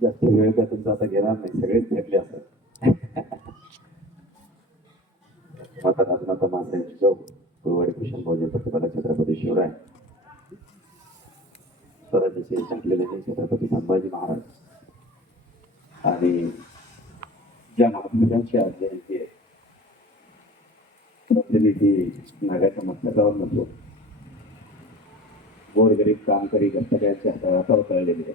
जास्त वेळ काय तुमचा आता घेणार नाही, सगळेच भेटले असतात. माता नाथनाथ मासांची जाऊ गुरुवारी भूषण भोजन प्रतिपाला छत्रपती शिवराय स्वराज्याचे टाकलेले छत्रपती संभाजी महाराज आणि ज्या महात्मांची आज जयंती आहे प्रतिनिधी नागाच्या मस्तकावर नसो गोरगरीब कामकरी सगळ्यांच्या हातावर कळलेले आहेत.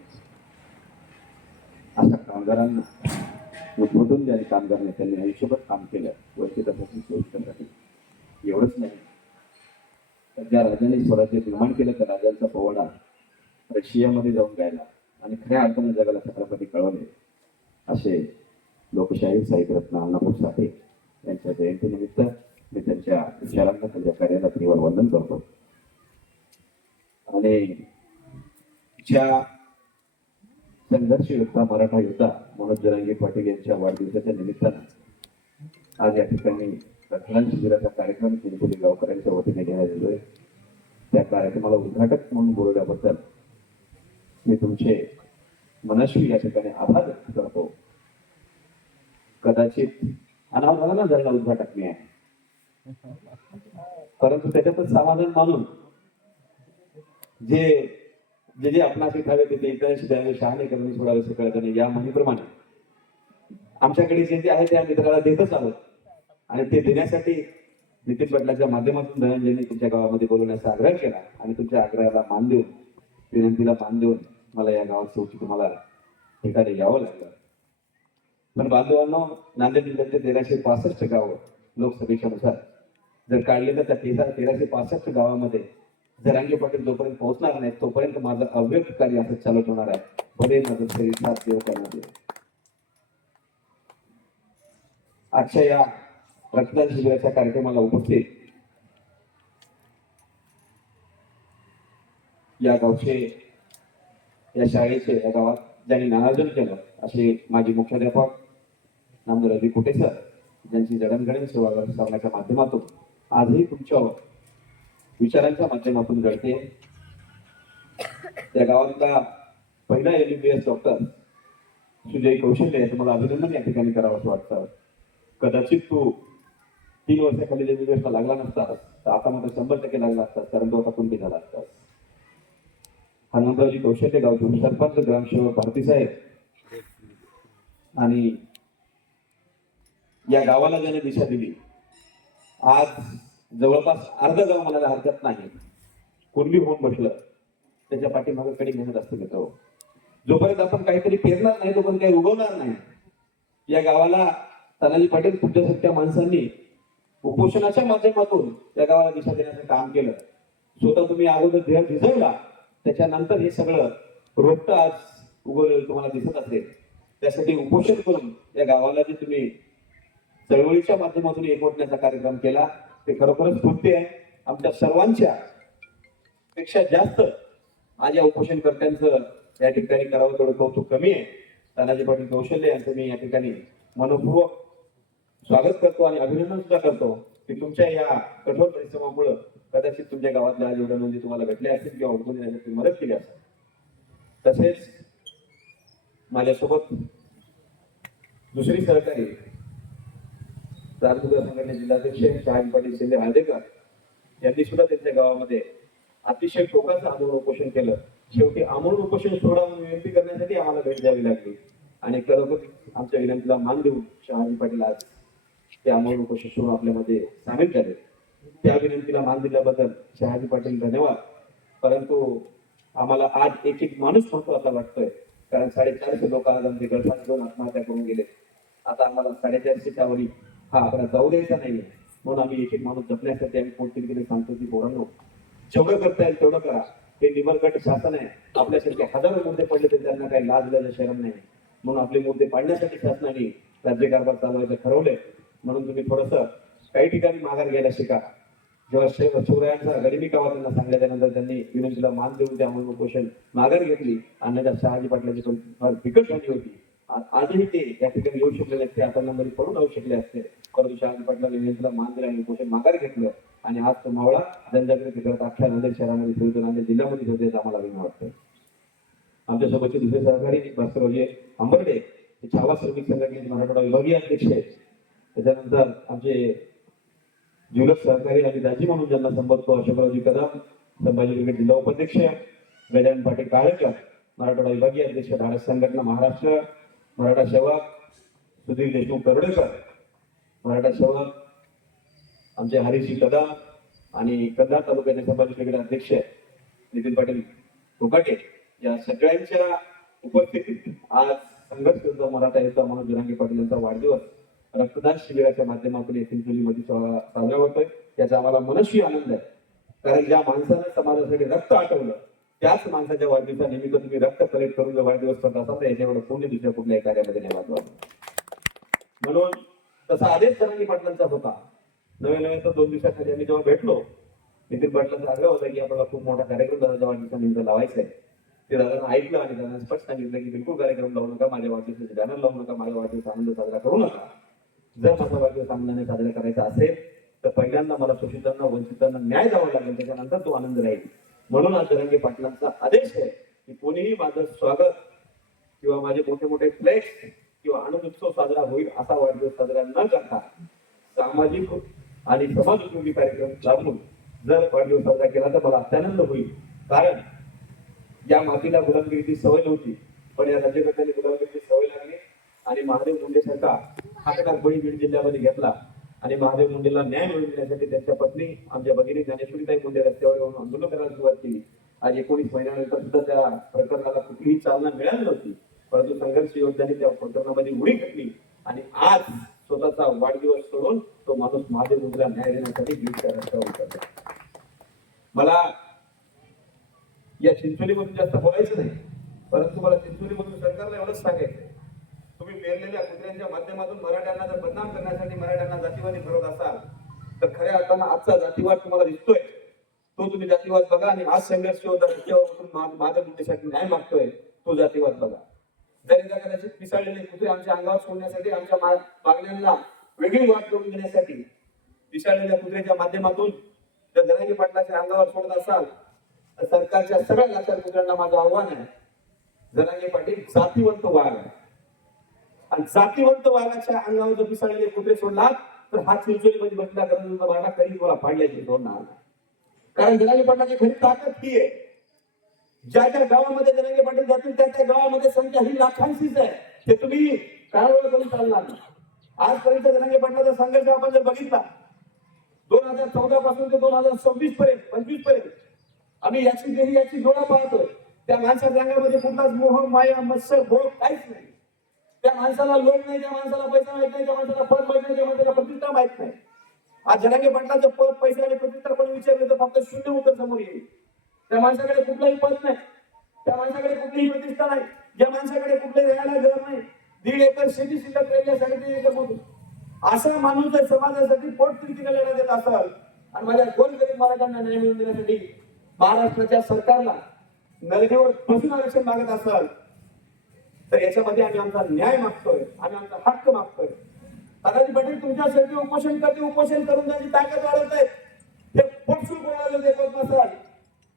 अशा कामगारांना उद्बोधून ज्या कामगार नेत्यांनी आयुष्यभर काम केलं वंचितासाठी एवढंच नाही, तर ज्या राजाने स्वराज्य निर्माण केलं त्या राजांचा पोवाडा रशियामध्ये जाऊन गायला आणि खऱ्या अर्थाने जगाला छत्रपती कळवले असे लोकशाही साहित्यरत्न अण्णाभाऊ साठे यांच्या जयंतीनिमित्त मी त्यांच्या विचारांना त्यांच्या कार्याला तीव्र वंदन करतो. आणि ज्या संघर्ष योद्धा मराठा योद्धा मनोज जरांगे पाटील यांच्या वाढदिवसाच्या निमित्तानं आज या ठिकाणी रक्तदान शिबिराचा कार्यक्रम चिंचोली गावकऱ्यांच्या वतीने घेण्यात येतोय. त्या कार्यक्रमाला उद्घाटक म्हणून बोलवल्याबद्दल मी तुमचे मनस्वी या ठिकाणी आभार व्यक्त करतो. कदाचित अनावधानानं झालेला उद्घाटक मी आहे, परंतु त्याच्यातच समाधान मानून जे जे जे आपणाशी खावे ते इतरांशी द्यावे, शहाणे करणे सोडावे सकाळचं नाही या म्हणीप्रमाणे आमच्याकडे जे जे आहे ते आम्ही मित्राला देतच आहोत. आणि ते देण्यासाठी नितीन पाटलाच्या माध्यमातून धनंजयने तुमच्या गावामध्ये बोलवण्याचा आग्रह केला आणि तुमच्या आग्रहाला मान देऊन विनंतीला मान देऊन मला या गावात शेवटी तुम्हाला ठिकाणी यावं लागलं. पण बांधवांनो, नांदेड जिल्ह्याचे 1365 गावं लोकसभेच्या नुसार जर काढले तर त्या 1365 गावामध्ये जरांगे पाटील जोपर्यंत पोहोचणार नाही तोपर्यंत माझं अव्यक्त कार्य असं चालत होणार आहे. बरे माझं शरीर साथ देव करणार आहे. आजच्या या रक्तदान शिबिराच्या कार्यक्रमाला उपस्थित या गावचे या शाळेचे या गावात ज्यांनी नानार्जन केलं असे माजी मुख्याध्यापक नामदार रवी कुटे सर, ज्यांची जडणघडण सेवा करण्याच्या माध्यमातून आजही तुमच्यावर विचारांच्या माध्यमातून घडते. त्या गावातला पहिला MBBS डॉक्टर सुजय कौशल्य याचं मला अभिनंदन या ठिकाणी करावं असं वाटतं. कदाचित तू 3 वर्षाखाली MBBS ला लागला नसतास तर आता मात्र 100% लागला असतात, कारण तो आता कुंडी झाला असतात. हनुमंतरावजी कौशल्य गावचे सरपंच ग्रामसेवक भारती साहेब आणि या गावाला ज्याने दिशा दिली, आज जवळपास अर्ध गाव म्हणायला हरकत नाही कुणबी होऊन बसलं, त्याच्या पाठीमागे कडी मेहनत असते मित्र. जोपर्यंत आपण काहीतरी पेरणार नाही तोपर्यंत काही उगवणार नाही. या गावाला तानाजी पाटील तुमच्यासारख्या माणसांनी उपोषणाच्या माध्यमातून त्या गावाला दिशा देण्याचं काम केलं. स्वतः तुम्ही अगोदर देह भिजवला, त्याच्यानंतर हे सगळं रोपटं आज उगवलेलं तुम्हाला दिसत असेल. त्यासाठी उपोषण करून या गावाला जे तुम्ही चळवळीच्या माध्यमातून एकवटण्याचा कार्यक्रम केला ते खरोखरच स्फूर्ती आहे. आमच्या सर्वांच्या पेक्षा जास्त आज या उपोषणकर्त्यांचं या ठिकाणी करावं तेवढं कौतुक कमी आहे. तानाजी पाटील कौशल्य यांचं मी या ठिकाणी मनपूर्वक स्वागत करतो आणि अभिनंदन सुद्धा करतो की तुमच्या या कठोर परिश्रमामुळे कदाचित तुमच्या गावातल्या आज एवढ्या नोंदी तुम्हाला भेटल्या असतील किंवा उठून देण्यासाठी मदत केली असेल. तसेच माझ्यासोबत दुसरी सहकारी राजदुर्गा संघटने जिल्हाध्यक्ष शहाजी पाटील शिंदे हाळदेकर यांनी सुद्धा त्यांच्या गावामध्ये अतिशय टोकाचं आंदोलन उपोषण केलं. शेवटी आमरण उपोषण सोडा म्हणून विनंती करण्यासाठी आम्हाला भेट द्यावी लागली आणि खरोखर आमच्या विनंतीला मान देऊन शहाजी पाटील आज ते आमरण उपोषण सोडून आपल्यामध्ये सामील झाले. त्या विनंतीला मान दिल्याबद्दल शहाजी पाटील धन्यवाद. परंतु आम्हाला आज एक एक माणूस महत्वाचा वाटतोय, कारण 450 लोक आज आमचे गळफास घेऊन आत्महत्या करून गेले. आता आम्हाला 450च्या वरी हा आकडा जाऊ द्यायचा नाहीये, म्हणून आम्ही एक एक माणूस जपण्यासाठी आम्ही पोटतिरीकडे सांगतो की पोरांनो, जेवढं करता येईल तेवढं करा. हे निबरगट शासन आहे, आपल्यासारखे हजारो मुद्दे पडले तर त्यांना काही लाज द्यायला शरम नाही, म्हणून आपले मुद्दे पाडण्यासाठी शासनाने राज्यकारभार चालवायचं ठरवलंय. म्हणून तुम्ही थोडस काही ठिकाणी माघार घ्यायला शिका. जेव्हा शिवरायांचा गरिबी कावा त्यांना सांगितल्यानंतर त्यांनी विनंतीला मान देऊन त्यामुळे उपोषण माघार घेतली आणि त्या शहाजी पाटलाची पण बिकट झाली होती. आजही ते या ठिकाणी येऊ शकले नसते, आता नंबरी पडून राहू शकले असते, परंतु शहाजी पाटलांनी विनंतीला मान दिला आणि उपोषण माघार घेतलं आणि आज तो मावळा जनजागृती करत अख्ख्या नांदेड शहरामध्ये फिरतो, नांदेड जिल्ह्यामध्ये होते आम्हाला अभिमान वाटतोय. आमच्यासोबतचे दुसरे सहकारी भास्करजी आंबर्डे हे छावा श्रमिक संघटनेचे मराठवाडा विभागीय अध्यक्ष आहेत. त्याच्यानंतर आमचे जिल्हा सहकारी आणि दाजी म्हणून ज्यांना संबोधतो अशोकरावजी कदम, संभाजी ब्रिगेड जिल्हा उपाध्यक्ष गजानन पाटील काळेकर, मराठवाडा विभागीय अध्यक्ष भारत संघटना महाराष्ट्र, मराठा सेवक सुधीर देशमुख तरोडेकर, मराठा सेवक आमचे हरीशजी कदम आणि कंधार तालुक्याचे संभाजी ब्रिगेड अध्यक्ष नितीन पाटील कोकाटे, या सगळ्यांच्या उपस्थितीत आज संघर्ष मराठा योद्धा मनोज जरांगे पाटील यांचा वाढदिवस रक्तदान शिबिराच्या माध्यमातून चिंचोलीमध्ये साजरा होतोय. याचा आम्हाला मनस्वी आनंद आहे. कारण ज्या माणसाने समाजासाठी रक्त आटवलं त्याच माणसाच्या वाढदिवसानिमित्त तुम्ही रक्त कलेक्ट करून जर वाढदिवस करत असाल तर याच्यावर पुण्य दुसऱ्या कुठल्याही कार्यामध्ये नाही वाजवा. म्हणून तसा आदेश जरांगे पाटलांचा होता. नव्या तर 2 दिवसाखाली आम्ही जेव्हा भेटलो, नितीन पाटलांचा आग्रह होता की आपल्याला खूप मोठा कार्यक्रम दादाच्या वाढदिवसानिमित्त लावायचा आहे. ते दादांना ऐकलं आणि दादांना स्पष्ट सांगितलं की बिलकुल कार्यक्रम लावू नका, माझ्या वाढदिवसाचे बॅनर लावू नका, माझ्या वाढदिवस आनंद साजरा करू नका. जर माझा वाढदिवस आनंदाने साजरा करायचा असेल तर पहिल्यांदा मला शोषितांना वंचितांना न्याय द्यावा लागेल, त्याच्यानंतर तो आनंद राहील. म्हणून आज जरांगे पाटलांचा आदेश आहे की कोणीही माझं स्वागत किंवा माझे मोठे मोठे फ्लेक्स किंवा आनंद उत्सव साजरा होईल असा वाढदिवस साजरा न करता सामाजिक आणि समाज उपयोगी कार्यक्रम लावून जर वाढदिवस साजरा केला तर मला अत्यानंद होईल. कारण या मातीला गुलामगिरीची सवय नव्हती, पण या राज्यकर्त्यांनी गुलामगिरीची सवय लागली आणि महादेव मुंडे सारखा हातकात बळी बीड जिल्ह्यामध्ये घेतला आणि महादेव मुंडेला न्याय मिळवून देण्यासाठी त्यांच्या पत्नी आमच्या भगिनी ज्ञानेश्वरीताई मुंडे रस्त्यावर येऊन आंदोलन करायला सुरुवात केली. आज 19 महिन्यानंतर सुद्धा त्या प्रकरणाला कुठलीही चालना मिळाली नव्हती, परंतु संघर्ष योद्ध्यांनी त्या प्रकरणामध्ये उडी घेतली आणि आज स्वतःचा वाढदिवस सोडून तो माणूस महादेव मुंडेला न्याय देण्यासाठी बीडच्या रस्त्यावर उतरला. मला या चिंचोलीमधून जास्त बोलायचं नाही, परंतु मला चिंचोलीमधून सरकारला एवढंच सांगायचं, तुम्ही पेरलेल्या कुत्र्यांच्या माध्यमातून मराठ्यांना जर बदनाम करण्यासाठी मराठ्यांना जातीवादी ठरवत असाल तर खऱ्या अर्थानं आजचा जातीवाद तुम्हाला दिसतोय तो तुम्ही जातीवाद बघा आणि आज संघर्ष माझ्या मुद्द्यासाठी न्याय मागतोय तो जातीवाद बघा. जर एकदा कदाचित पिसाळलेले कुत्रे आमच्या अंगावर सोडण्यासाठी आमच्या मागण्यांना वेगळी वाट करून देण्यासाठी पिसाळलेल्या कुत्र्याच्या माध्यमातून जर जरांगे पाटलाच्या अंगावर सोडत असाल तर सरकारच्या सगळ्या लाचार कुत्र्यांना माझं आव्हान आहे, जरांगे पाटील जातीवंत वाघ आहे आणि जातीवंत वाघाच्या अंगावर जर पिसाळलेले कुत्रे सोडणार तर हा चिंचोलीमध्ये बसला गरजेचा वाघा कधी मला पाडल्याची सोडणार. कारण जरांगे पाटलाची खरी ताकद ही आहे, ज्या ज्या गावामध्ये जरांगे पाटील जातील त्या त्या गावामध्ये संख्या ही लाखांचीच आहे. हे तुम्ही कारवाई करून चालणार नाही. आजपर्यंत जरांगे पाटलाचा संघर्ष आपण जर बघितला 2014 पासून ते 2026 पर्यंत 25 पर्यंत आम्ही याची डोळा पाहतोय. त्या माणसाच्या अंगामध्ये कुठलाच मोह माया मत्सर भोग काहीच नाही. त्या माणसाला लोक नाही, त्या माणसाला पैसा माहित नाही, त्या माणसाला पद माहित नाही, त्या माणसाला प्रतिष्ठा माहित नाही. आज जरांगे पाटलाचं पद पैसे आणि प्रतिष्ठा पण विचारलं तर फक्त शून्य उत्तर समोर येईल. त्या माणसाकडे कुठलाही पद नाही, त्या माणसाकडे कुठलीही प्रतिष्ठा नाही, ज्या माणसाकडे कुठले राहायला घर नाही, 1.5 एकर शेती शिल्लक राहिल्या 3.5 एकर मधून असा माणूस जर समाजासाठी पोटतिडकीने लढा देत असाल आणि माझ्या गोरगरीब मराठ्यांना न्याय मिळवून देण्यासाठी महाराष्ट्राच्या सरकारला नरदेवर बसून आरक्षण मागत असाल तर याच्यामध्ये आम्ही आमचा न्याय मागतोय, आम्ही आमचा हक्क मागतोय. दादाजी पाटील तुमच्यासाठी उपोषण करते, उपोषण करून त्यांची ताकद वाढवत आहेत. ते पोटसून कोणाला देखत नसाल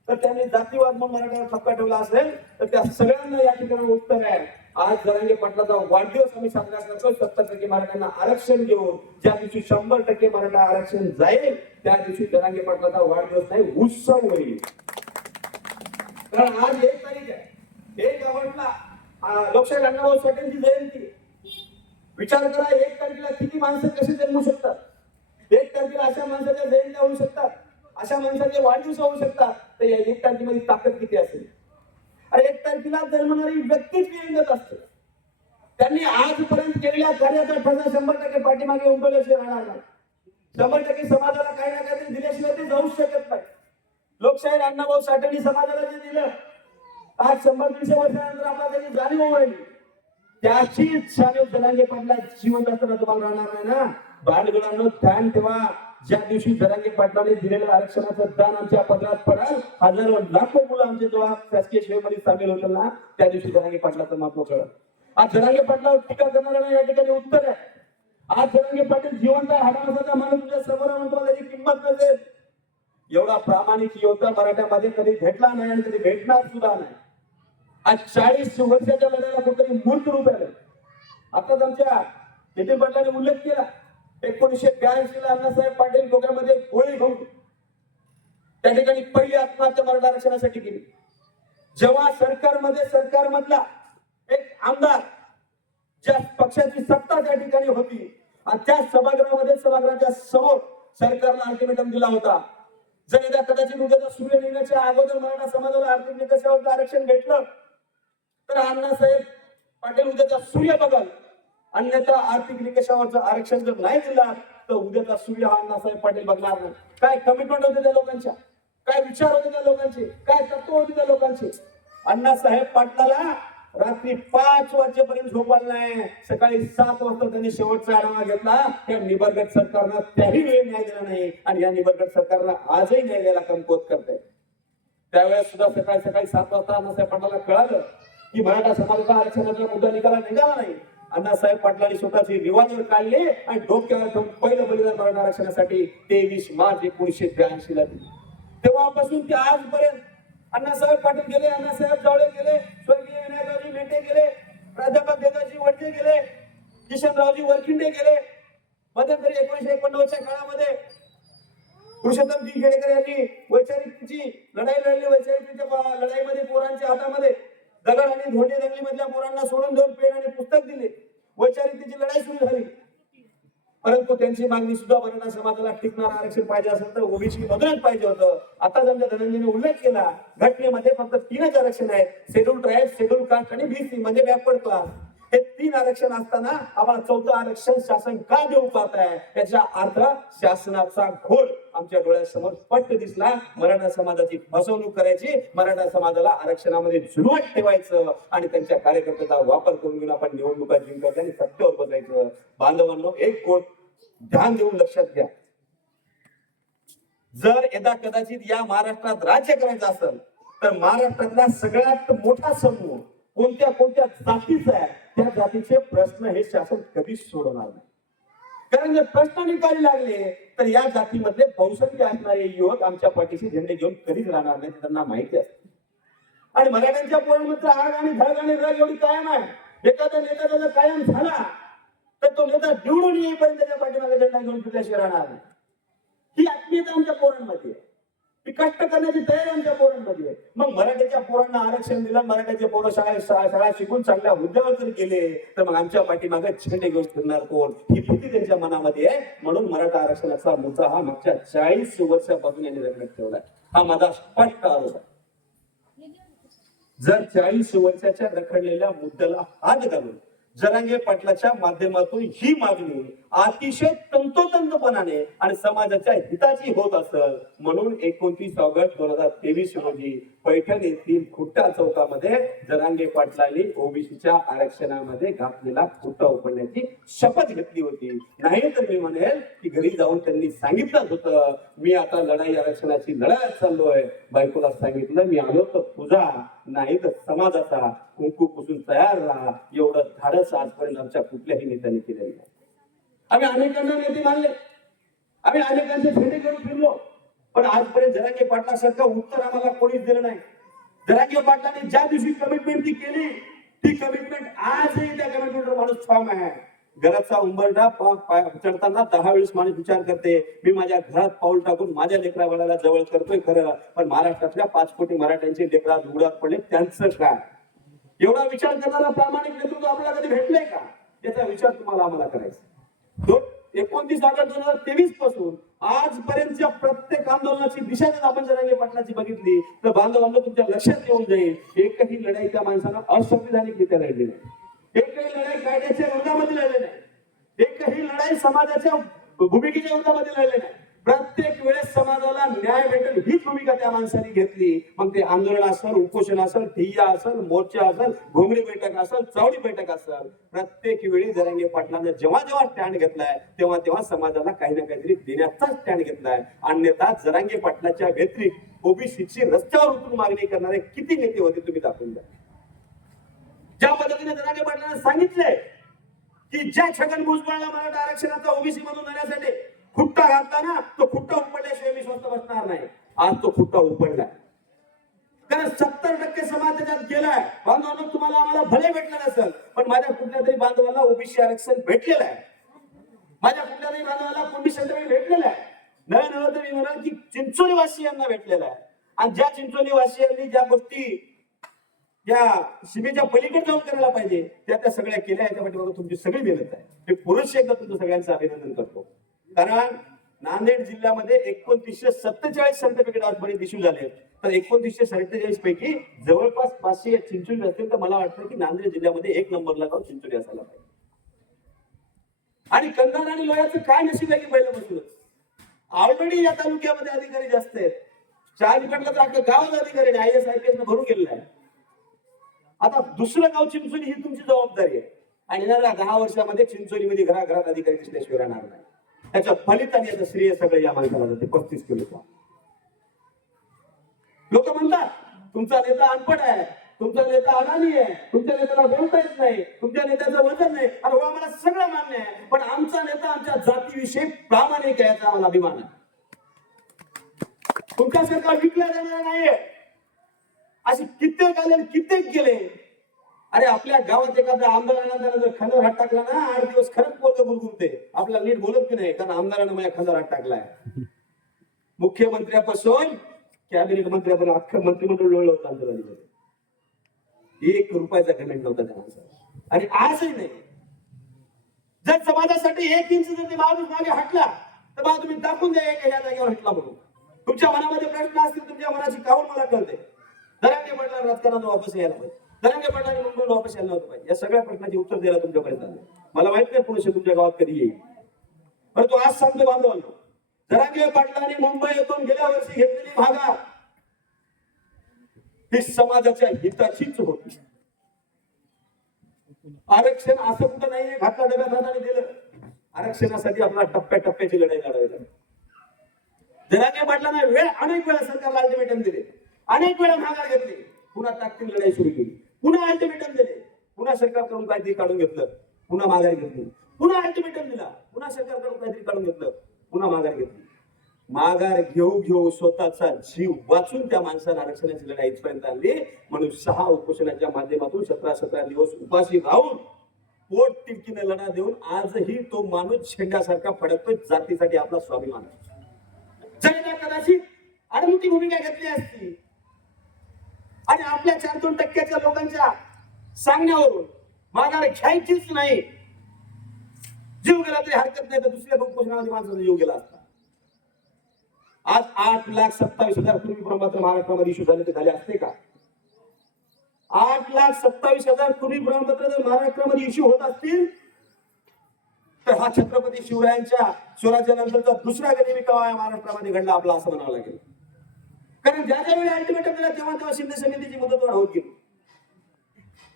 तर त्यांनी जातीवाद म्हणून मराठ्यावर ठपका ठेवला असेल तर त्या सगळ्यांना या ठिकाणी उत्तर आहे. आज जरांगे पाटलाचा वाढदिवस आम्ही साजरा करतो 70% मराठ्यांना आरक्षण देऊन. ज्या दिवशी 100% मराठा आरक्षण जाईल त्या दिवशी जरांगे पाटलाचा वाढदिवस नाही उत्सव होईल. कारण आज 1 तारीख आहे, 1 ऑगस्टला लोकशाहीर अण्णाभाऊ साठेंची जयंती. विचार करा 1 तारखेला किती माणसं कसे जन्मू शकतात, 1 तारखेला अशा माणसाच्या जयंत्या होऊ शकतात, अशा माणसाचे वाढदिवस होऊ शकतात. तर या 1 तारखेमध्ये ताकद किती असेल. अरे 1 तारखेला जन्मणारी व्यक्तीच विरंगत असते. त्यांनी आजपर्यंत केलेल्या कार्याचा ठसा 100% पाठीमागे उमटवल्याशिवाय राहणार नाही. 100% समाजाला काही ना काहीतरी दिल्याशिवाय ते जाऊ शकत नाही. लोकशाहीर अण्णाभाऊ साठेंनी समाजाला जे दिलं आज 100-150 वर्षानंतर आपल्याला त्याची जाणीव होईल. त्याची जाणीव जरांगे पाटला जिवंत असताना तुम्हाला राहणार नाही ना. बांधगडांनो ध्यान ठेवा, ज्या दिवशी जरांगे पाटलाने दिलेलं आरक्षणाचं दान आमच्या पदरात पडाल, हजारो लाखो मुलं आमच्या जेव्हा शासकीय सेवेमध्ये सामील होतील ना त्या दिवशी जरांगे पाटलाचं महत्व कळलं. आज जरांगे पाटलावर टीका करणाऱ्यांना या ठिकाणी उत्तर आहे. आज जरांगे पाटील जिवंत हाडामासाचा माणूस तुझ्या समोर म्हणतो त्याची किंमत नसेल. एवढा प्रामाणिक योद्धा मराठ्यामध्ये कधी भेटला नाही आणि कधी भेटणार सुद्धा नाही. आज 40 वर्षाच्या लढ्याला कुठेतरी मूर्त रूप आलं. आताच आमच्या नितीन पाटलांनी उल्लेख केला, 1982 ला अण्णासाहेब पाटील डोक्यामध्ये गोळी घेऊन त्या ठिकाणी पहिली आत्महत्या मराठा आरक्षणासाठी केली. जेव्हा सरकारमधला एक आमदार ज्या पक्षाची सत्ता त्या ठिकाणी होती आणि त्या सभागृहाच्या समोर सरकारला अल्टिमेटम दिला होता, जर एकदा कदाचित उद्याचा सूर्य निघण्याच्या अगोदर मराठा समाजाला आर्थिक निकषावर आरक्षण भेटलं तर अण्णासाहेब पाटील उद्याचा सूर्य बघाल. अन्यथा आर्थिक निकषावरचं आरक्षण जर नाही दिला तर उद्याचा सूर्य हा अण्णासाहेब पाटील बघणार नाही. काय कमिटमेंट होते त्या लोकांच्या, काय विचार होते त्या लोकांचे, काय तत्व होते त्या लोकांचे. अण्णासाहेब पाटलाला रात्री 5 वाजेपर्यंत झोपायला नाही, सकाळी 7 वाजता त्यांनी शेवटचा आढावा घेतला. या निबरगट सरकारनं त्याही वेळ न्याय दिला नाही आणि या निबरगट सरकारनं आजही न्याय द्यायला कमकुवत करते. त्यावेळेस सुद्धा सकाळी 7 वाजता अण्णासाहेब पाटलाला कळालं की मराठा समाजाचा आरक्षणाचा मुद्दा निकाला निघाला नाही. अण्णासाहेब पाटलांनी स्वतःची रिव्हॉल्वर काढले आणि डोक्यावर ठेवून पहिलं बलिदान मराठा आरक्षणासाठी 23 मार्च 1982 ला दिले. तेव्हापासून ते आजपर्यंत अण्णासाहेब पाटील गेले, अण्णासाहेब जावळे गेले, स्वर्गीय विनायकरावजी मेटे गेले, प्राध्यापक देवदासजी वडजे गेले, किशनरावजी वरखिंडे गेले. मध्यंतरी 1989च्या काळामध्ये पुरुषोत्तमजी खेडेकर यांनी वैचारिकतेची लढाई लढली. वैचारिकतेच्या लढाईमध्ये पोरांच्या हातामध्ये दगड आणि धोंडे दंगली मधल्या पोरांना सोडून देऊन पेन आणि पुस्तक दिले. वैचारिकतेची लढाई सुरू झाली. परंतु त्यांची मागणी सुद्धा मराठा समाजाला टिकणारं आरक्षण पाहिजे असेल तर ओबीसी मधूनच पाहिजे होतं. आता आमच्या धनंजयने उल्लेख केला, घटनेमध्ये फक्त 3च आरक्षण आहेत, शेड्यूल ट्राईब, शेड्यूल कास्ट आणि बीसी म्हणजे बॅकवर्ड क्लास. हे 3 आरक्षण असताना आम्हाला 4थं आरक्षण शासन का देऊ पाहत आहे, याचा अर्थ शासनाचा घोळ आमच्या डोळ्यासमोर स्पष्ट दिसला. मराठा समाजाची फसवणूक करायची, मराठा समाजाला आरक्षणामध्ये झुलवत ठेवायचं आणि त्यांच्या कार्यकर्त्याचा वापर करून घेऊन आपण निवडणुका जिंकायच्या आणि सत्तेवर बसायचं. बांधवांनो, एक गोष्ट ध्यान देऊन लक्षात घ्या, जर यदा कदाचित या महाराष्ट्रात राज्य करायचं असेल तर महाराष्ट्रातला सगळ्यात मोठा समूह कोणत्या जातीचा आहे, त्या जातीचे प्रश्न हे शासन कधीच सोडवणार नाही. कारण जर प्रश्न निकाली लागले तर या जातीमधले बहुसंख्य असणारे युवक आमच्या पाठीशी झेंडे घेऊन कधीच राहणार नाही, त्यांना माहिती असते. आणि मराठ्यांच्या पोरांमध्ये आग आणि धग आणि रग एवढी कायम आहे. एखादा नेता त्याचा कायम झाला तर तो नेता निवडून येईपर्यंत त्याच्या पाठीमागे झेंडा घेऊन फिरल्याशिवाय राहणार नाही. ही आत्मीयता आमच्या पोरांमध्ये आहे, ही कष्ट करण्याची तयारी आमच्या पोरांमध्ये आहे. मग मराठीच्या पोरांना आरक्षण दिलं, मराठीचे पोरं शाळा शिकून चांगल्या हुद्द्यावर जर गेले तर मग आमच्या पाठीमागे झेंडे घेऊन फिरणार कोण, ही भीती त्यांच्या मनामध्ये आहे. म्हणून मराठा आरक्षणाचा मुद्दा हा मागच्या 40 वर्षापासून यांनी रखडत ठेवलाय. हा माझा स्पष्ट आरोप आहे. जर 40 वर्षाच्या रखडलेल्या मुद्द्याला हात घालून जरांगे पाटलाच्या माध्यमातून ही मागणी अतिशय तंतोतंतपणाने आणि समाजाच्या हिताची होत असेल म्हणून 29 ऑगस्ट 2023 रोजी पैठण येथील खुट्टा चौकामध्ये जरांगे पाटलांनी ओबीसीच्या आरक्षणामध्ये घातलेला खुट्टा उघडण्याची शपथ घेतली होती. नाही तर मी म्हणेल की घरी जाऊन त्यांनी सांगितलंच होतं, मी आता लढाई आरक्षणाची लढायला चाललोय. बायकोला सांगितलं, मी आलो तर तुझा नाही तर समाजाचा कुंकू पुसून तयार राहा. एवढं धाडस आजपर्यंत आमच्या कुठल्याही नेत्याने केलेलं नाही. आम्ही अनेकांना नेते मानले, आम्ही अनेकांचे भेटे करून फिरलो, पण आजपर्यंत जरांगे पाटलासारखं उत्तर आम्हाला कोणीच दिलं नाही. जरांगे पाटलाने ज्या दिवशी कमिटमेंट ती केली, ती कमिटमेंट आजही त्या कमिटमेंटवर माणूस ठाम आहे. घराचा उंबरठा चढताना 10 वेळेस माणूस विचार करते, मी माझ्या घरात पाऊल टाकून माझ्या लेकरा बाळाला जवळ करतोय खरं, पण महाराष्ट्रातल्या 5 कोटी मराठ्यांचे लेकरा उघड्यात पडले त्यांचं काय? एवढा विचार करणारा प्रामाणिक नेतृत्व आपल्याला कधी भेटलंय का? याचा विचार तुम्हाला आम्हाला करायचा. 29 ऑगस्ट 2023 पासून आजपर्यंतच्या प्रत्येक आंदोलनाची दिशा जर आपण जरांगे पाटलाची बघितली तर बांधवांना तुमच्या लक्षात येऊन जाईल, एकही लढाई त्या माणसानं असंविधानिकरित्या लढली नाही, एकही लढाई कायद्याच्या विरोधामध्ये लढली नाही, एकही लढाई समाजाच्या भूमिकेच्या विरोधामध्ये लढली नाही. प्रत्येक वेळेस समाजाला न्याय भेटेल हीच भूमिका त्या माणसाने घेतली. मग ते आंदोलन असेल, उपोषण असेल, ठिय्या असेल, मोर्चा असेल, घोंगडी बैठक असेल, चावडी बैठक असेल, प्रत्येक वेळी जरांगे पाटलांना जेव्हा स्टँड घेतलाय तेव्हा समाजाला काही ना काहीतरी देण्याचा स्टँड घेतलाय. अन्यथा जरांगे पाटलाच्या व्यतिरिक्त ओबीसीची रस्त्यावर उतरून मागणी करणारे किती नेते होते तुम्ही दाखवून द्या. ज्या पद्धतीने जरांगे पाटलांना सांगितलंय की ज्या छगन भुजबळला मराठा आरक्षणाचा ओबीसी मधून जाण्यासाठी खुट्टा घातला ना, तो खुट्टा उपडल्याशिवाय मी स्वस्त बसणार नाही. आज तो खुट्टा उपडलाय. कारण 70% समाज त्याच्यात गेलाय. बांधवांनो, तुम्हाला आम्हाला भले भेटलं नसेल, पण माझ्या कुठल्या तरी बांधवाला ओबीसी आरक्षण भेटलेलं आहे. माझ्या कुठल्या तरी बांधवाला कुणबी सर्टिफिकेट भेटलेलं आहे. नव्हे तर मी म्हणाल की चिंचोली वासियांना भेटलेलं आहे. आणि ज्या चिंचोली वासियांनी ज्या गोष्टी या सीमेच्या पलीकडे जाऊन करायला पाहिजे त्या सगळ्या केल्या. याच्या पाठीमागे तुमची सगळी मेहनत आहे. मी पुरुष एकदा तुमचं सगळ्यांचं अभिनंदन करतो. कारण नांदेड जिल्ह्यामध्ये 2947 सर्टिफिकेट आजपर्यंत इश्यू झाले. तर 2947 पैकी जवळपास 500 चिंचोली असतील. तर मला वाटतं की नांदेड जिल्ह्यामध्ये 1 नंबरला गाव चिंचोली असायला पाहिजे. आणि कंधार आणि लोह्याचं काय नशीब आहे की पहिल्यापासूनच ऑलरेडी या तालुक्यामध्ये अधिकारी जास्त आहेत. चारकडला तर अख्खं गावात अधिकारी IAS IPS न भरून गेलेलं आहे. आता दुसरं गाव चिंचोली ही तुमची जबाबदारी आहे. आणि येणाऱ्या 10 वर्षामध्ये चिंचोलीमध्ये घराघरात अधिकारी दिसल्याशिवाय राहणार नाही. त्याच्या फलिताने याचं श्रेय सगळं या माणसाला जाते. 35 किलो. लोक म्हणतात तुमचा नेता अनपढ आहे, तुमचा नेता अडाणी आहे, तुमच्या नेत्याला बोलता येत नाही, तुमच्या नेत्याचं वजन नाही. अरे वा, मला सगळं मान्य आहे, पण आमचा नेता आमच्या जातीविषयी प्रामाणिक आहे, याचा आम्हाला अभिमान आहे. तुमच्या सरकार विकल्या जाणार नाहीये. असे कित्येक आले, कित्येक गेले. अरे आपल्या गावात एखाद्या आमदारांना जर खांद्यावर हात टाकला ना, 8 दिवस खरंच पोरगं गुरगुरते. आपल्याला नीट बोलत की नाही, कारण आमदारानं माझ्या खांद्यावर हात टाकलाय. मुख्यमंत्र्यापासून कॅबिनेट मंत्र्यापर्यंत अख्खं मंत्रिमंडळ लोळलं होतं आंदोलनामध्ये. 1 रुपयाचा पेमेंट नव्हता त्या माणसाला. आणि आजही नाही. जर समाजासाठी 1 इंच जर ते माणूस मागे हटला तर मला तुम्ही दाखवून द्या या जागेवर हटला म्हणून. तुमच्या मनामध्ये प्रश्न असतील, तुमच्या मनाची कावड मला कळते. धनंजय पाटलांना राजकारणात वापस यायला पाहिजे, धनंजय पाटलांनी मुंबईला वापस यायला नव्हतं पाहिजे. या सगळ्या प्रश्नाची उत्तर द्यायला तुमच्यापर्यंत आलं. मला माहित नाही पुरुष तुमच्या गावात कधी येईल, परंतु आज सांगतो बांधवांनो, धनंजय पाटलांनी मुंबई येथून गेल्या वर्षी घेतलेली भागा ही समाजाच्या हिताचीच होती. आरक्षण असं कुठं नाहीये घातला डब्यात हाताने दिलं. आरक्षणासाठी आपला टप्प्याटप्प्याची लढाई लढावी लागली. धनंजय पाटलांना अनेक वेळा सरकारला अल्टिमेटम दिले, अनेक वेळा माघार घेतली, पुन्हा ताकदीने लढाई सुरू केली, पुन्हा अल्टिमेटम दिले, पुन्हा सरकारकडून काहीतरी काढून घेतलं, पुन्हा माघार घेतली, पुन्हा अल्टिमेटम दिला, पुन्हा सरकारकडून काहीतरी काढून घेतलं, पुन्हा माघार घेतली. माघार घेऊ स्वतःचा जीव वाचून त्या माणसाला आरक्षणाची लढाई इथपर्यंत आणली. म्हणून 6 उपोषणाच्या माध्यमातून 17 दिवस उपाशी राहून पोट तिडकीने लढा देऊन आजही तो माणूस झेंड्यासारखा फडकतोय. जातीसाठी आपला स्वाभिमान आहे. जनता कदाचित अडमुठी भूमिका घेतली असती आणि आपल्या 4-2% लोकांच्या सांगण्यावरून माघार घ्यायचीच नाही, जीव गेला तरी हरकत नाही, तर दुसऱ्या उपोषणामध्ये माणसाचा जीव गेला असता. आज 8,27,000 पूर्वी प्रमात्र महाराष्ट्रामध्ये इश्यू झाले ते झाले असते का? 8,27,000 पूर्वी प्रमाणपत्र जर महाराष्ट्रामध्ये इश्यू होत असतील तर हा छत्रपती शिवरायांच्या स्वराज्यानंतरचा दुसरा गनिमी काळ महाराष्ट्रामध्ये घडला आपला, असं म्हणावं लागेल. कारण ज्या ज्यावेळी अल्टिमेटम दिला तेव्हा शिंदे समितीची मुदतवाढ होत गेली.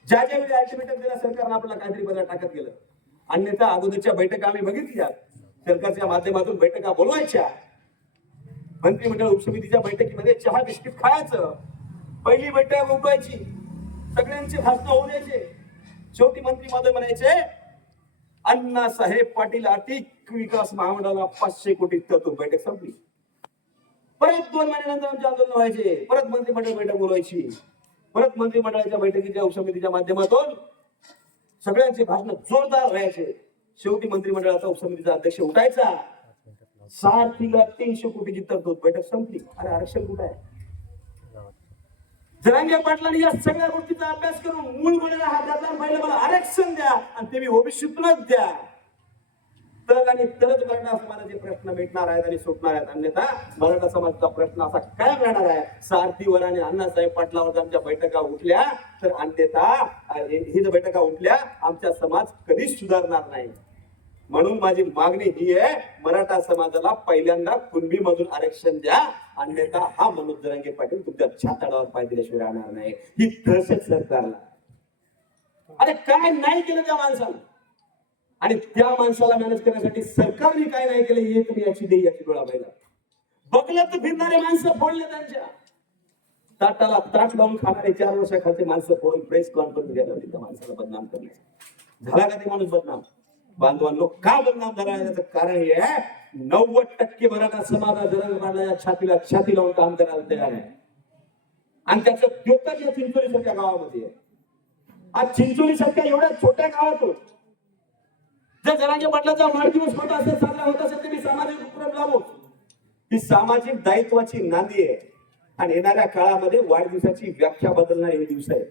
ज्या ज्यावेळी अल्टिमेटम दिला सरकारनं आपल्याला काहीतरी बदल टाकत गेलं. अन्यथा अगोदरच्या बैठका आम्ही बघितल्या, सरकारच्या माध्यमातून बैठका बोलवायच्या, मंत्रिमंडळ उपसमितीच्या बैठकीमध्ये चहा बिस्किट खायचं, पहिली बैठक उठवायची, सगळ्यांचे भाषण होऊ द्यायचे, शेवटी मंत्री महोदय म्हणायचे अण्णासाहेब पाटील आर्थिक विकास महामंडळाला 500 कोटी तरतूद. बैठक संपली. परत 2 महिन्यानंतर आमचे आंदोलन व्हायचे, परत मंत्रिमंडळ बैठक बोलवायची, परत मंत्रिमंडळाच्या बैठकीच्या उपसमितीच्या माध्यमातून सगळ्यांचे भाषण जोरदार व्हायचे. शेवटी मंत्रिमंडळाचा उपसमितीचा अध्यक्ष उठायचा, 300 कोटीची तरतूद. बैठक संपली. अरे आरक्षण कुठे आहे? धनंजय पाटलांनी या सगळ्या गोष्टीचा अभ्यास करून मूळ गुन्ह्याला हात घातला, पहिले मला आरक्षण द्या आणि ते मी ओबीसीतूनच द्या, तर आणि तरच मराठा समाजाचे प्रश्न मिटणार आहेत आणि सुटणार आहेत. अन्यथा मराठा समाजाचा प्रश्न असा कायम राहणार आहे. सारथीवर आणि अण्णासाहेब पाटलावर आमच्या बैठका उठल्या तर अन्यथा ही जर बैठका उठल्या आमचा समाज कधीच सुधारणार नाही. म्हणून माझी मागणी ही आहे, मराठा समाजाला पहिल्यांदा कुणबी मधून आरक्षण द्या, अन्यथा हा मनोज जरांगे पाटील तुमच्या छाताडावर पाय दिल्याशिवाय राहणार नाही. ही दहशत सरकारला. अरे काय नाही केलं त्या माणसाला, आणि त्या माणसाला मॅनेज करण्यासाठी सरकारने काय नाही केलं हे तुम्ही याची डोळा पाहिला. बगलत फिरणारे माणसं फोडले, त्यांच्या ताटाला ताट लावून खाणारे 4 वर्षाखालचे माणसं फोडून प्रेस कॉन्फरन्स घ्यायला होती त्या माणसाला बदनाम करण्यासाठी. झाला का ते माणूस बदनाम? बांधवांनो, का बदनाम झाला याचं कारण हे आहे, 90% मराठा समाज जरंग पाटलाच्या छाती लावून काम करायला तयार आहे. आणि त्याचं द्योतक या चिंचोली सारख्या गावामध्ये आहे. आज चिंचोली सारख्या एवढ्या छोट्या गावातून जर जरांगे पाटलाचा वाढदिवस होत असेल, साजरा होत असेल, तर मी सामाजिक उपक्रम लावू. ही सामाजिक दायित्वाची नांदी आहे आणि येणाऱ्या काळामध्ये वाढदिवसाची व्याख्या बदलणारे हे दिवस आहे.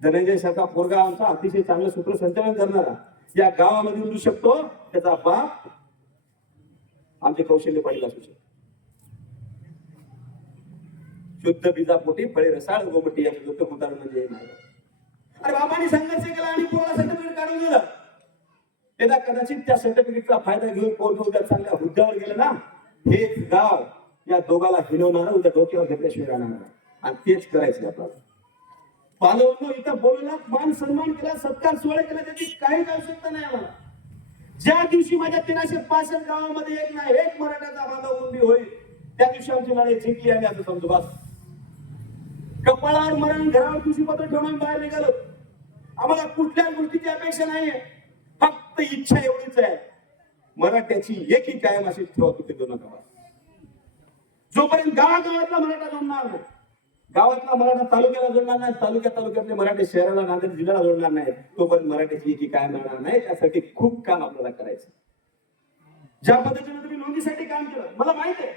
धनंजय सारखा पोरगा आमचा अतिशय चांगलं सूत्रसंचालन करणारा या गावामध्ये उतरू शकतो, त्याचा बाप आमचे कौशल्य पाटील असू शकतो. शुद्ध बीजापोटी फळे रसाळ गोमटी याचं दुःख उदाहरण म्हणजे नाही. अरे बाबांनी संघर्ष केला आणि पोराला सर्टिफिकेट काढून दिलं. एकदा कदाचित त्या सर्टिफिकेटचा फायदा घेऊन पोरग उद्या चांगल्या हुद्द्यावर गेलं ना, हेच गाव या दोघाला हिनवणार, उद्या डोक्यावर घेतल्याशिवाय राहणार आणि तेच करायचं आपल्याला. पालवनो इथं बोलला, मान सन्मान केला, सत्कार सोहळा केला, त्याची काहीच आवश्यकता नाही आम्हाला. ज्या दिवशी माझ्या 1365 गावामध्ये एक ना एक मराठ्याचा बांधव कुणबी होईल, त्या दिवशी आमची लढाई जिंकली आम्ही असं समजू. बस कपाळावर मरण, घरावर तुळशीपत्र ठेवून बाहेर निघालो. आम्हाला कुठल्याच गोष्टीची अपेक्षा नाहीये, फक्त इच्छा एवढीच आहे, मराठ्याची एकी कायम अशी ठेवा तुम्ही दोन नका. जोपर्यंत गावागावातला मराठा जोडणार नाही, गावातला मराठा तालुक्याला जोडणार नाही, तालुक्यातले मराठे शहराला, नांदेड जिल्ह्याला जोडणार नाही, तोपर्यंत मराठ्याची एकी कायम राहणार नाही. त्यासाठी खूप काम आपल्याला करायचं. ज्या पद्धतीने तुम्ही नोंदीसाठी काम केलं, मला माहित आहे.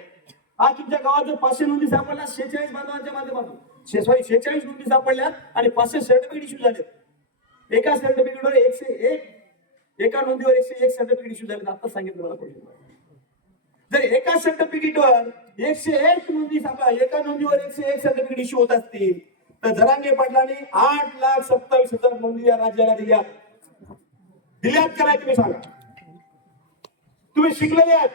आज तुमच्या गावात जर 500 नोंदी सापडल्या, 46 बांधवांच्या माध्यमातून 46 नोंदी सापडल्या आणि 500 सर्टिफिकेट इश्यू झालेत. एका सर्टिफिकेटवर 101, एका नोंदीवर 101 सर्टिफिकेट इश्यू झाले. आता सांगितलं मला कोणी. जर एका सर्टिफिकेटवर 101 नोंदी सापडल्या, एका नोंदीवर 101 सर्टिफिकेट इश्यू होत असतील, तर जरांगे पाटलांनी 8,27,000 नोंदी या राज्याला दिल्यात कराय. तुम्ही सांगा, तुम्ही शिकलेले आहात.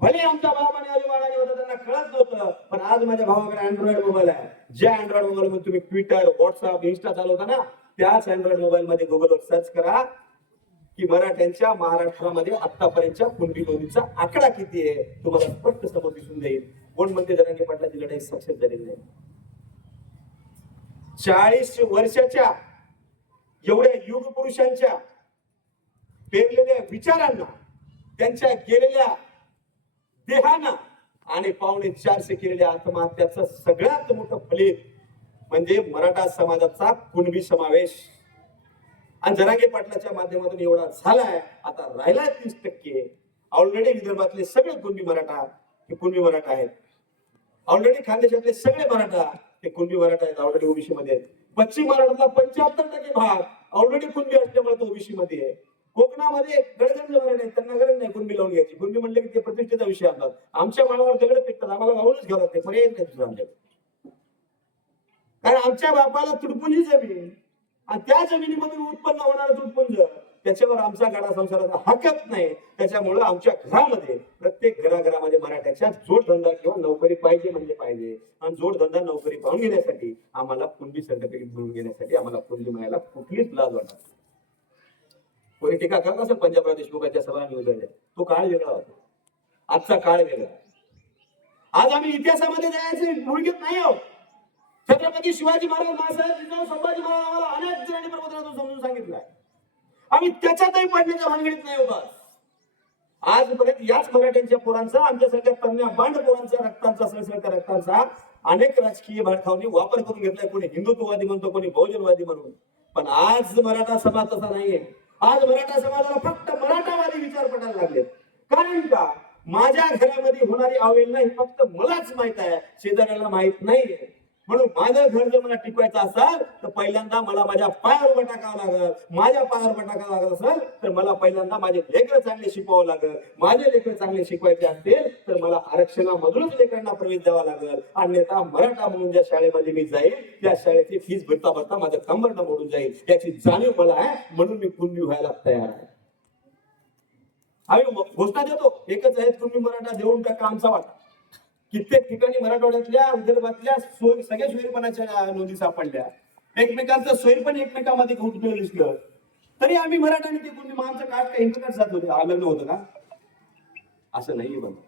भले आमच्या बाबाने अजिबाने होतं, त्यांना कळत नव्हतं, पण आज माझ्या भावाकडे अँड्रॉइड मोबाईल आहे. ज्या अँड्रॉइड मोबाईल मध्ये तुम्ही ट्विटर, व्हॉट्सअप, इन्स्टा चालवता ना, त्याच अँड्रॉइड मोबाईल मध्ये गुगलवर सर्च करा की मराठ्यांच्या महाराष्ट्रामध्ये आतापर्यंतच्या कुणबी नोंदीचा आकडा किती आहे, तुम्हाला स्पष्ट समोर दिसून जाईल. कोण म्हणते जरांगे पाटलाची लढाई सक्सेस झालेली नाही. 40 वर्षाच्या एवढ्या युग पुरुषांच्या पेरलेल्या विचारांना, त्यांच्या गेलेल्या देहाना आणि 450 केलेल्या आत्महत्याचं सगळ्यात मोठं फलित म्हणजे मराठा समाजाचा कुणबी समावेश. आणि जरांगे पाटलाच्या माध्यमातून एवढा झालाय. आता राहिला 30%. ऑलरेडी विदर्भातले सगळे कुणबी मराठा हे कुणबी मराठा आहेत. ऑलरेडी खानदेशातले सगळे मराठा हे कुणबी मराठा आहेत, ऑलरेडी ओबीसी मध्ये आहेत. पश्चिम महाराष्ट्रातला 75% भाग ऑलरेडी कुणबी असल्यामुळे तो ओबीसी मध्ये आहे. कोकणामध्ये गडगंज मराठा आहेत, त्यांना गरज नाही कुणबी लावून घ्यायची. कुणबी म्हणले की ते प्रतिष्ठेचा विषय असतात. आमच्या माळावर दगड पिकतात, आम्हाला लावूनच घ्यावं लागते, पर्याय नाही दुसरा आमच्याकडे. कारण आमच्या बापाला तुडपुंजी जमीन आणि त्या जमिनीमधून उत्पन्न होणारं तुटपुंज, त्याच्यावर आमचा गाडा संसाराचा हक्कच नाही. त्याच्यामुळे आमच्या घरामध्ये, प्रत्येक घराघरामध्ये मराठ्याच्या जोडधंदा किंवा नोकरी पाहिजे म्हणजे पाहिजे. आणि जोडधंदा नोकरी पाहून घेण्यासाठी आम्हाला कुणबी सर्टिफिकेट मिळवून घेण्यासाठी आम्हाला कुणबी मिळायला कुठलीच लाज वाटत. कोणी टीका करत असेल पंजाबराव देशमुखांच्या सभा निवडल्या, तो काळ वेगळा होता, आजचा काळ वेगळा. आज आम्ही इतिहासामध्ये जायचे मुळगीत नाही आहोत. छत्रपती शिवाजी महाराज, महासाहेब जिजाऊ, संभाजी महाराज आम्हाला अनेक जणांनी प्रबोधनातून समजून सांगितलंय. आम्ही त्याच्यातही पडण्याच्या भानगडीत नाही होता. आजपर्यंत याच मराठ्यांच्या पोरांचा, आमच्यासारख्या तन्या बांड पोरांचा, रक्तांचा, सळसळत्या रक्तांचा अनेक राजकीय भाडखावनी वापर करून घेतलाय. कोणी हिंदुत्ववादी म्हणतो, कोणी बहुजनवादी म्हणून. पण आज मराठा समाज तसा नाहीये. आज मराठा समाजाला फक्त मराठावादी विचार पडायला लागले. कारण का, माझ्या घरामध्ये होणारी अवहेलना ही फक्त मलाच माहित आहे, शेजाऱ्याला माहित नाहीये. म्हणून माझं घर जर मला टिकवायचं असेल तर पहिल्यांदा मला माझ्या पायावर उभं टाकावं लागेल. माझ्या पायावर उभं टाकावं लागत असेल तर मला पहिल्यांदा माझे लेकरं चांगले शिकवावं लागेल. माझे लेकरं चांगले शिकवायचे असतील तर मला आरक्षणामधूनच लेकरांना प्रवेश द्यावा लागेल. अन्यथा मराठा म्हणून ज्या शाळेमध्ये मी जाईल त्या शाळेची फीस भरता भरता माझं कंबरनं मोडून जाईल, याची जाणीव मला आहे. म्हणून मी कुणबी व्हायला तयार आहे. आम्ही घोषणा देतो, एकच आहेत कुणबी मराठा, देऊन टाका आमचा वाटा. कित्येक ठिकाणी मराठवाड्यातल्या, विदर्भातल्या सगळ्या सोयीपणाच्या नोंदी सापडल्या. एकमेकांचं सोयीपण एकमेकांमध्ये घुटलेलं दिसलं तरी आम्ही मराठा आणि ते कुणबी आमचं काळ काही इंटरनेट जात होते. लग्न होतं का? असं नाहीये बघा.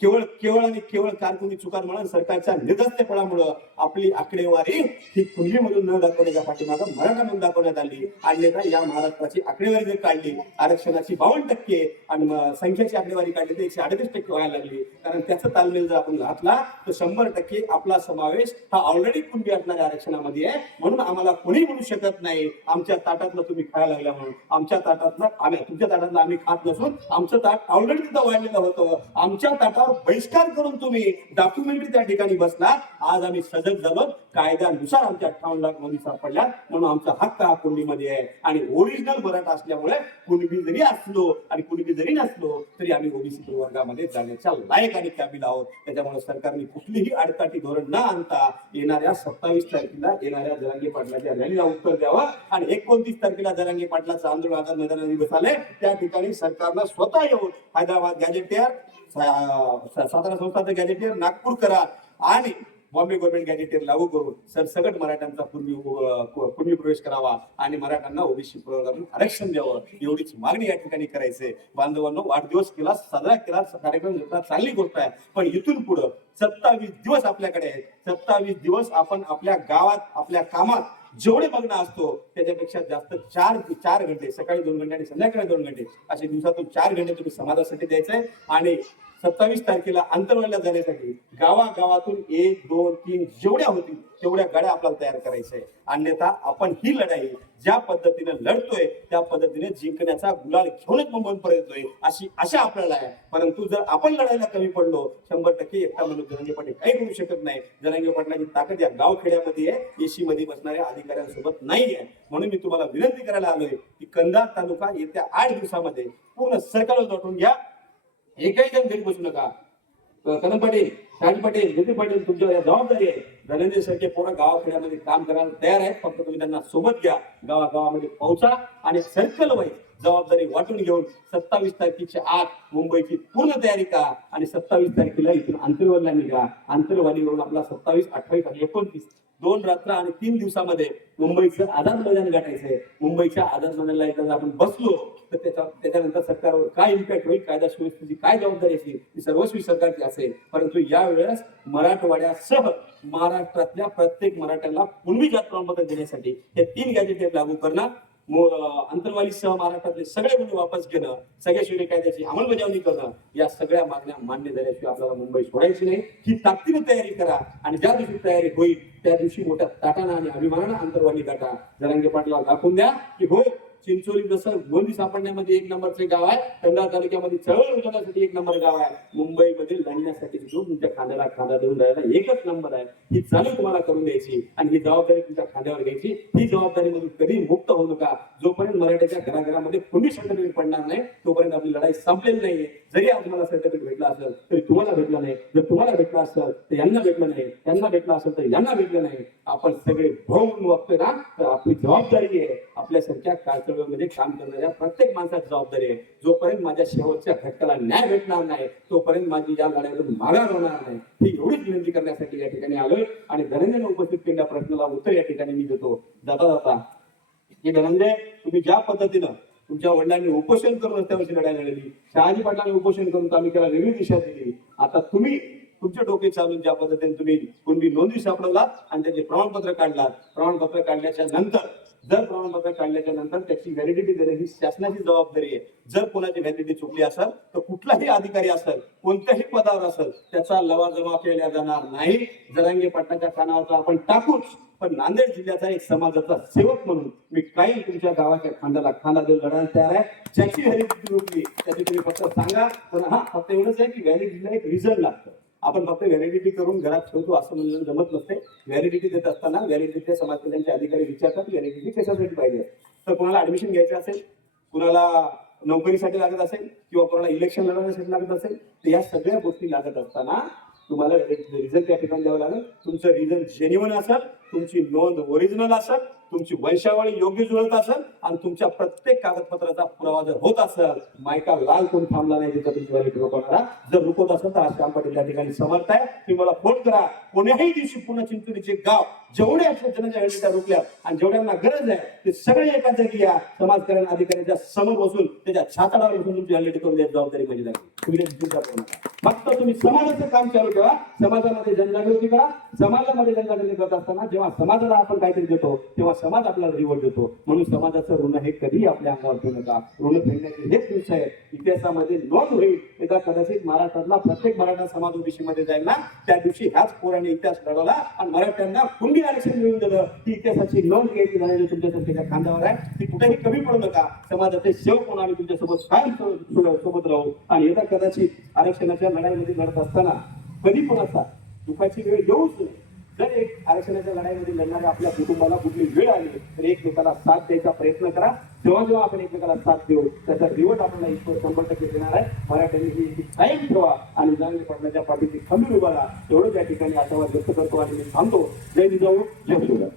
केवळ केवळ आणि केवळ कारकुनी चुकार म्हणून सरकारच्या निर्दस्तपणामुळं आपली आकडेवारी ही कुणबीमधून न दाखवण्याच्या पाठीमागं मराठा म्हणून दाखवण्यात आली. अन्यथा या महाराष्ट्राची आकडेवारी जर काढली, आरक्षणाची 52% आणि संख्येची आकडेवारी काढली तर 138% व्हायला लागली. कारण त्याचा तालमेल जर आपण घातला तर 100% आपला समावेश हा ऑलरेडी कुणबी असणाऱ्या आरक्षणामध्ये आहे. म्हणून आम्हाला कोणी म्हणू शकत नाही आमच्या ताटातलं तुम्ही खायला लागल्या म्हणून. आमच्या ताटातलं तुमच्या ताटातलं आम्ही खात नसून आमचं ताट ऑलरेडी तिथं वाढलेलं होतं. आमच्या ताटावर बहिष्कार करून तुम्ही डॉक्युमेंटरी त्या ठिकाणी बसला. आज आम्ही सजग झालो, कायद्यानुसार आमच्या 58 लाख नोंदी सापडल्या म्हणून आमचा हक्क हा कुणबीमध्ये आहे. आणि ओरिजिनल मराठा असल्यामुळे कुणबी जरी असलो आणि कुणबी जरी नसलो तरी आम्ही ओबीसी प्रवर्गामध्ये जाण्याच्या लायक आणि काबिल आहोत. त्याच्यामुळे सरकारने कुठलीही आडकाठी धोरण न आणता येणाऱ्या 27 तारखेला येणाऱ्या जरांगे पाटलाच्या रॅलीला उत्तर द्यावं. आणि 29 तारखेला जरांगे पाटलाचं आंदोलन आझाद मैदानात बसाले त्या ठिकाणी सरकारनं स्वतः येऊन हैदराबाद गॅजेटियर, सातारा संस्थाचं गॅजेटियर, नागपूर करार आणि बॉम्बे गव्हर्नमेंट गॅजेटियर लागू करून सरसकट मराठ्यांचा कुणबी प्रवेश करावा आणि मराठ्यांना ओबीसी प्रवर्गातून आरक्षण द्यावं एवढीच मागणी या ठिकाणी करायचंय. बांधवांनो, वाढदिवस केला, साजरा केला, कार्यक्रम घेतला, चांगली गोष्ट आहे. पण इथून पुढं 27 दिवस आपल्याकडे आहेत. 27 दिवस आपण आपल्या गावात आपल्या कामात जेवढे बघणं असतो त्याच्यापेक्षा जास्त 4 घंटे, सकाळी 2 घंटे आणि संध्याकाळी 2 घंटे असे दिवसातून 4 घंटे तुम्ही समाजासाठी द्यायचंय. आणि 27 तारखेला अंतरवालीला जाण्यासाठी गावागावातून 1, 2, 3 जेवढ्या होतील तेवढ्या गाड्या आपल्याला तयार करायच्या आहे. अन्यथा आपण ही लढाई ज्या पद्धतीने लढतोय त्या पद्धतीने जिंकण्याचा गुलाल घेऊनच मुंबईपर्यंत येतोय अशी आशा आपल्याला आहे. परंतु जर आपण लढायला कमी पडलो 100% एकटा म्हणून जरांगे पाटील काही करू शकत नाही. जरांगे पाटलांची ताकद या गावखेड्यामध्ये आहे, एसी मध्ये बसणाऱ्या अधिकाऱ्यांसोबत नाहीये. म्हणून मी तुम्हाला विनंती करायला आलोय की कंधार तालुका येत्या 8 दिवसामध्ये पूर्ण सर्कल दाटून घ्या. एकही जण घरी बसू नका. कदम पाटील, शहाजी पाटील, नितीन पाटील तुमच्यावर जबाबदारी आहे. धनंजय सारखे पोरं गावाखेड्यामध्ये काम करायला तयार आहेत. फक्त तुम्ही त्यांना सोबत घ्या, गावागावामध्ये पोहोचा आणि सर्कल वाईज जबाबदारी वाटून घेऊन 27 तारखेच्या आत मुंबईची पूर्ण तयारी करा. आणि 27 तारखेला इथून आंतरवालीला निघा. आंतरवालीवरून आपला 27, 28 आणि 29 2 रात्र आणि 3 दिवसामध्ये मुंबईचं आझाद मैदान गाठायचंय. मुंबईच्या आझाद मैदानाला एकदा आपण बसलो तर त्याच्यानंतर सरकारवर काय इम्पॅक्ट होईल, कायदा सुव्यवस्थेची काय जबाबदारी असेल ती सर्वस्वी सरकारची असेल. परंतु यावेळेस मराठवाड्यासह महाराष्ट्रातल्या प्रत्येक मराठ्याला कुणबी जात प्रमाणपत्र देण्यासाठी हे 3 गॅजेट लागू करणं, अंतरवालीसह महाराष्ट्रातले सगळे गुन्हे वापस घेणं, सगळ्या शिवाय कायद्याची अंमलबजावणी करणं, या सगळ्या मागण्या मान्य झाल्याशिवाय आपल्याला मुंबई सोडायची नाही. ही ताकदीने तयारी करा आणि ज्या दिवशी तयारी होईल त्या दिवशी मोठ्या ताटानं आणि अभिमानानं अंतरवाली गाठा. जरांगे पाटलाला दाखवून द्या की हो, चिंचोली जसं नोंदी सापडण्यामध्ये 1 नंबरचे गाव आहे, कंधार तालुक्यामध्ये चळवळ उचलण्यासाठी 1 नंबर गाव आहे, मुंबईमध्ये लढण्यासाठी तुमच्या खांद्याला खांदा देऊन राहायला 1च नंबर आहे. ही चालू तुम्हाला करून द्यायची आणि ही जबाबदारी तुमच्या खांद्यावर घ्यायची. ही जबाबदारी मधून कधी मुक्त होऊ नका. जोपर्यंत मराठ्याच्या घराघरामध्ये कुणबी सर्टिफिकेट पडणार नाही तोपर्यंत आपली लढाई संपलेली नाहीये. जरी आज मला सर्टिफिकेट भेटला असेल तरी तुम्हाला भेटलं नाही, जर तुम्हाला भेटलं असेल तर यांना भेटलं नाही, यांना भेटलं असेल तर यांना भेटलं नाही. आपण सगळे भाऊ वागतोय ना, तर आपली जबाबदारी आहे. आपल्यासारख्या कारचळवळीमध्ये काम करणाऱ्या प्रत्येक माणसाची जबाबदारी आहे. जोपर्यंत माझ्या शेवटच्या घटकाला न्याय भेटणार नाही तोपर्यंत माझी या लढाईतून माघार होणार नाही. ही एवढीच विनंती करण्यासाठी या ठिकाणी आलोय. आणि धनंजयने उपस्थित केलेल्या प्रश्नाला उत्तर या ठिकाणी मी देतो जाता की धनंजय, तुम्ही ज्या पद्धतीनं तुमच्या वडिलांनी उपोषण करून रस्त्यावरची लढाई लढली, शहाजी पाटलांनी उपोषण करून तालुक्याला वेगळी दिशा दिली, आता तुम्ही तुमचे डोके चालून ज्या पद्धतीने तुम्ही कुणबी नोंदी सापडवलात आणि त्याचे प्रमाणपत्र काढलात, प्रमाणपत्र काढल्याच्या नंतर जर प्रमाणपत्र काढल्याच्या नंतर त्याची व्हॅलिडिटी देणे ही शासनाची जबाबदारी आहे. जर कोणाची व्हॅलिडिटी चुकली असेल तर कुठलाही अधिकारी असेल, कोणत्याही पदावर असेल, त्याचा लवाजमा केला जाणार नाही. जरांगे पाटलाच्या कानावर आपण टाकूच, पण नांदेड जिल्ह्याचा एक समाजाचा सेवक म्हणून मी काही तुमच्या गावाच्या खांद्याला खांदा देऊन लढायला तयार आहे. ज्याची व्हॅलिडिटी रुकली त्याची तुम्ही फक्त सांगा. पण हा फक्त एवढंच आहे की व्हॅलिडिटीला एक रिझन लागतं. आपण फक्त व्हॅलिडिटी करून घरात ठेवतो असं म्हणून जमत नसते. व्हॅलिडिटी देत असताना व्हॅलिडिटीच्या समाज कल्याणचे अधिकारी विचारतात व्हॅलिडिटी कशासाठी पाहिजे. तर कोणाला ऍडमिशन घ्यायचं असेल, कुणाला नोकरीसाठी लागत असेल किंवा कोणाला इलेक्शन लढवण्यासाठी लागत असेल, तर या सगळ्या गोष्टी लागत असताना तुम्हाला रिझन त्या ठिकाणी द्यावं लागेल. तुमचं रिझन जेन्युइन असेल, तुमची नोंद ओरिजिनल असेल, तुमची वंशावळी योग्य जुळत असेल आणि तुमच्या प्रत्येक कागदपत्राचा पुरावा जर होत असेल, मायका लाल कोण थांबला नाही तिथं तुमची व्हॅलिडिटी रोखवणारा जर रुकवत असेल तर आज श्याम पाटील या ठिकाणी समर्थ आहे. तुम्ही मला फोन करा. कोण्याही दिवशी पूर्ण चिंचोलीचे गाव जेवढे अशा जणांच्या व्हॅलिडिटी रोखल्या आणि जेवढ्यांना गरज आहे ते सगळे एका जागी या समाज कल्याण अधिकाऱ्यांच्या समोर बसून त्याच्या छाताडावर बसून तुमची व्हॅलिडिटी करून द्यायची जबाबदारी माझी लागली. तुम्ही चिंता करू नका. फक्त तुम्ही समाजाचं काम चालू ठेवा, समाजामध्ये जनजागृती करा. समाजामध्ये जनजागृती करत असताना जेव्हा समाजाला आपण काहीतरी देतो तेव्हा समाज आपल्याला रिवॉर्ड देतो. म्हणून समाजाचं ऋण हे कधीही आपल्या अंगावर ठेवू नका. ऋण फेडण्याचे हेच दिवस आहे. इतिहासामध्ये नोंद होईल. एकदा कदाचित महाराष्ट्रातला प्रत्येक मराठा समाज ओबीसी मध्ये जाईल ना, त्या दिवशी ह्याच पोराने इतिहास लढवला आणि मराठ्यांना कुणबी आरक्षण मिळवून दिलं. ही इतिहासाची नोंद घ्यायची झालेली तुमच्यासारख्या खांद्यावर आहे. ती कुठेही कमी पडू नका. समाजाचे सेवक म्हणून आम्ही तुमच्यासोबत कायम सोबत राहू. आणि येत्या कदाचित आरक्षणाच्या लढाईमध्ये लढत असताना कधी पण असा दुःखाची वेळ येऊच नाही. जर एक आरक्षणाच्या लढाईमध्ये लढणाऱ्या आपल्या कुटुंबाला कुठली वेळ आली तर एकमेकाला साथ द्यायचा प्रयत्न करा. जेव्हा जेव्हा आपण एकमेकाला साथ देऊ त्याचा रिवॉर्ड आपल्याला ईश्वर 100% देणार आहे. मराठ्यांनी ही कायम ठेवा आणि जाणवी पडण्याच्या पाठीशी खंबीर उभा राहा. एवढं त्या ठिकाणी आशावाद व्यक्त करतो आणि मी थांबतो. जय जिजाऊ, जय शिवराय.